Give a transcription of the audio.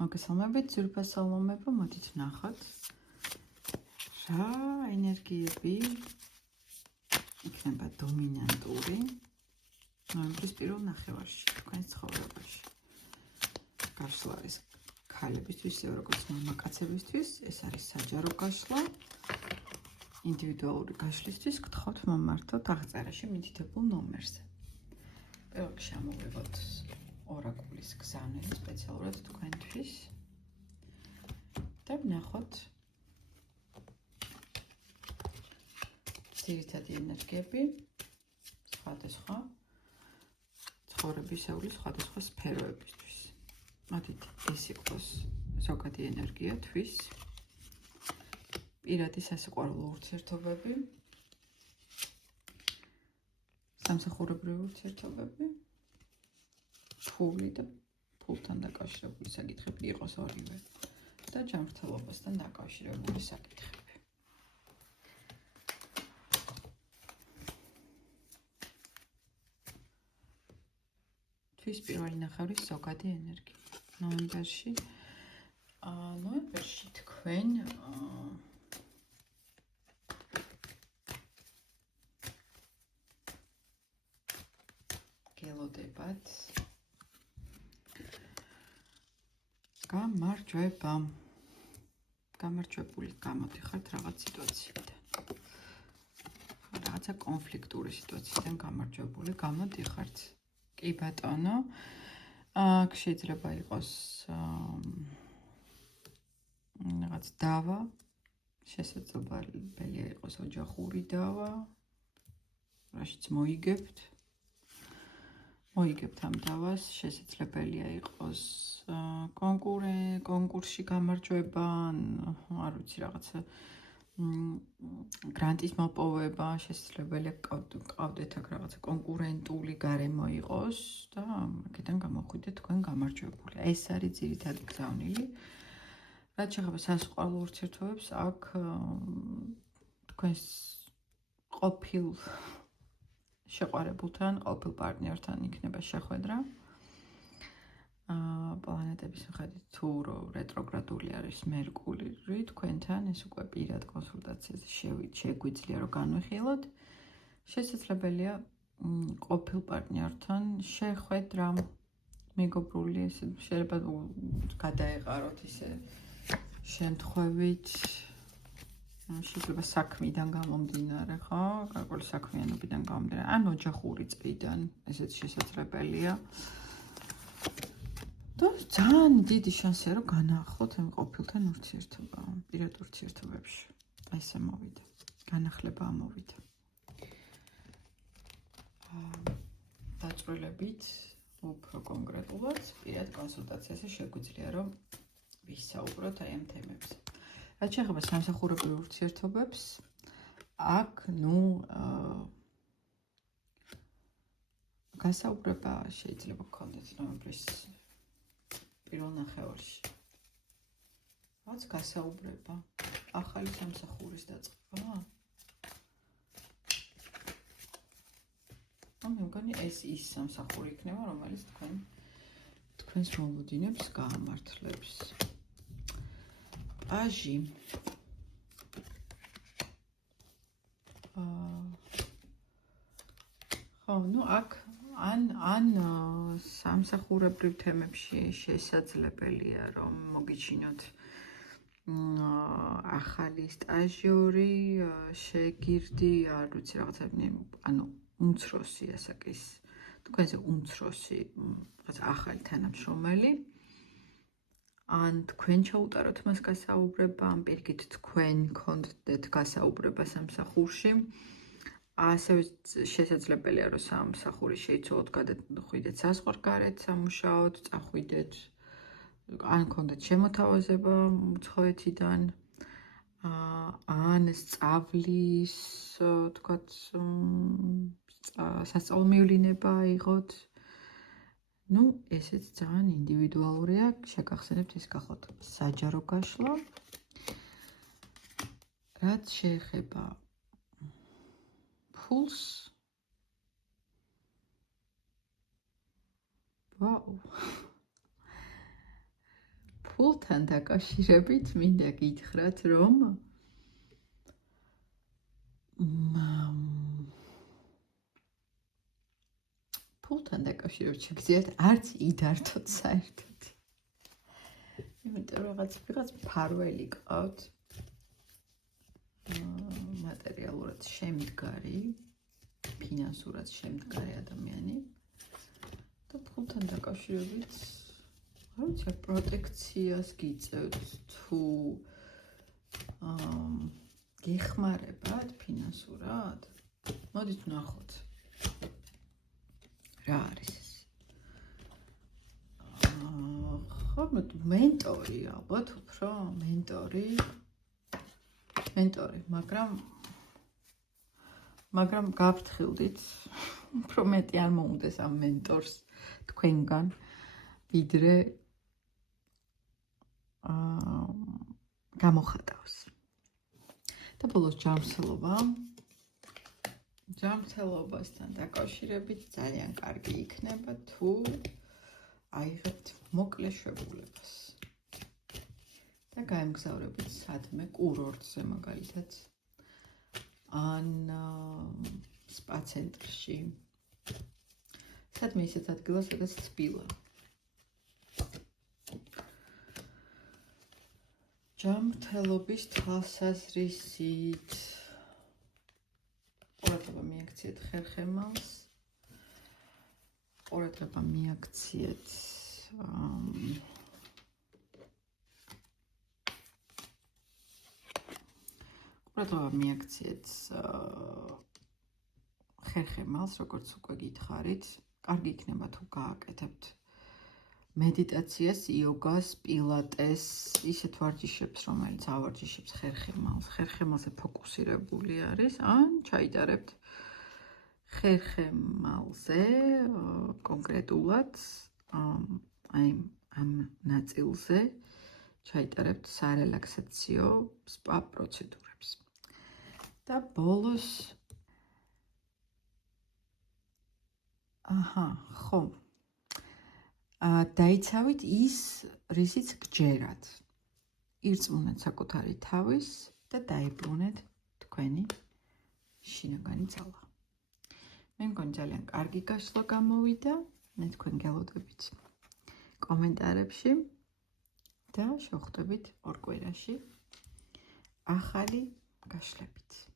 მოგესალმებით, ძვირფასალმომებო, მოდით ნახოთ რა ენერგიები იქნება დომინანტური ნოემბრის პირველ ნახევარში თქვენს ცხოვრებაში. გაშლა არის ქალებისთვის, როგორც მამაკაცებისთვის, ეს არის საჯარო გაშლა. ინდივიდუალური გაშლისთვის გთხოვთ მომართოთ აღწერაში მითითებულ ნომერზე. პირველ რიგში ამოვიღოთ ორაკულის გზავნილი სპეციალურად თქვენთვის და ვნახოთ ძირითადი ენერგიები სხვადასხვა ცხოვრებისეული სხვადასხვა სფეროებისთვის. მოდით ეს იყოს ზოგადი ენერგია თვის პირადი სასიყვარულო ურთიერთობები, სამსახურებრივი ურთიერთობები, ფული და ფულთან დაკავშირებული საკითხები იყოს ორივე და ჯანმრთელობასთან დაკავშირებული საკითხები. თვის პირველი ნახევრის ზოგადი ენერგია. ნოემბერში თქვენ გელოდებათ გამარჯვებული გამოდიხართ რაღაც სიტუაციიდან. რაღაცა კონფლიქტური სიტუაციიდან გამარჯვებული გამოდიხართ. კი ბატონო, აქ შეიძლება იყოს რაღაც დავა, შესაძლებელია იყოს ოჯახური დავა, რაშიც მოიგებთ ამ დავას, შესაძლებელია იყოს კონკურსში გამარჯვება, არ ვიცი რაღაცა გრანტის მოპოვება, შესაძლებელია გყავდეთ აქ რაღაცა კონკურენტული გარემო იყოს და აქედან გამოხვიდეთ თქვენ გამარჯვებული. ეს არის ძირითადი გზავნილი. რაც შეეხება სასიყვარულო ურთიერთობებს, აქ თქვენს ყოფილ შეყვარებულთან, ყოფილ პარტნიორთან იქნება შეხვედრა. პლანეტების მიხედვით თუ რეტროგრადული არის მერკური თქვენთან, ეს უკვე პირად კონსულტაციაზე შეგვიძლია რომ განვიხილოთ. შესაძლებელია ყოფილ პარტნიორთან შეხვედრა, მეგობრული, შეიძლება გადაეყაროთ ისე შემთხვევით, შეიძლება საქმიდან გამომდინარე, ხო? გარკვეული საქმიანობიდან გამომდინარე, ან ოჯახური წრიდან, ესეც შესაძლებელია. და ძალიან დიდი შანსია რომ განაახლოთ ამ ყოფილთან ურთიერთობა, პირად ურთიერთობებში. ესე მოვიდა, განახლება ამოვიდა. დაწვრილებით უფრო კონკრეტულად პირად კონსულტაციაზე შეგვიძლია რომ ვისაუბროთ აი ამ თემებზე. რაც შეეხება სამსახურებრივ ურთიერთობებს, აქ გასაუბრება შეიძლება გქონდეთ ნოემბრის პირველ ნახევარში. რაც გასაუბრება, ახალი სამსახურის დაწყება. მე მგონი ეს ის სამსახური იქნება, რომელიც თქვენს მოლოდინებს გაამართლებს. პაჟი. აქ ან სამსახურებრივ თემებში შესაძლებელია რომ მოგიჩინოთ ახალი სტაჟიორი, შეგირდი, არ ვიცი რაღაცა, უმცროსი ასაკის, თქვენზე უმცროსი რაღაცა ახალი თანამშრომელი. ან თქვენ ჩაუტაროთ მას გასაუბრება, ან პირიქით თქვენ გქონდეთ გასაუბრება სამსახურში. ასევე შესაძლებელია რომ სამსახური შეიცვალოთ, გადახვიდეთ საზღვარგარეთ სამუშაოდ, წახვიდეთ, ან გქონდეთ შემოთავაზება უცხოეთიდან, ან სწავლის, თქვათ, სასწავლო მივლინება აიღოთ. ესეც ძალიან ინდივიდუალურია, შეგახსენებთ ის გახლავთ საჯარო გაშლა. რაც შეეხება ფულს, ფულთან დაკავშირებით მინდა გითხრათ, რომ ფულთან დაკავშირებით შეგიძლიათ არც იდართოთ საერთოდ. იმიტომ რაღაც მფარველი ყავთ მატერიალურად შემდგარი, ფინანსურად შემდგარი ადამიანი და ფულთან დაკავშირებით არ ვიცი, პროტექციას გიწევთ თუ გეხმარებათ ფინანსურად? მოდით ვნახოთ. რა არის ეს? ხო, მენტორი ალბათ უფრო, მენტორი, მაგრამ გაფრთხილდით, უფრო მეტი არ მოუნდეს ამ მენტორს თქვენგან, ვიდრე გამოხატავს. და ბოლოს ჯანმრთელობასთან დაკავშირებით ძალიან კარგი იქნება თუ აიღებთ მოკლე შვებულებას და გაემგზავრებით სადმე კურორტზე მაგალითად ან სპა ცენტრში სადმე ისეთ ადგილას, სადაც თბილა. ჯანმრთელობის თვალსაზრისით ყურადღება მიაქციეთ ხერხემალს, ყურადღება მიაქციეთ ხერხემალს, როგორც უკვე გითხარით, კარგი იქნება თუ გააკეთებთ მედიტაციას, იოგას, პილატეს, ისეთ ვარჯიშებს, რომელიც ავარჯიშებს ხერხემალს. ხერხემალზე ფოკუსირებული არის, ან ჩაიტარებთ ხერხემალზე კონკრეტულად, ამ ნაწილზე ჩაიტარებთ სარელაქსაციო სპა პროცედურებს. და ბოლოს ხო. დაიცავით ის, რისიც გჯერათ. ირწმუნეთ საკუთარი თავის და დაიბრუნეთ თქვენი შინაგანი ძალა. მე მგონი ძალიან კარგი გასვლა გამოვიდა, მე თქვენ გელოდებით კომენტარებში და შევხვდებით ორ კვირაში ახალი გაშლებით.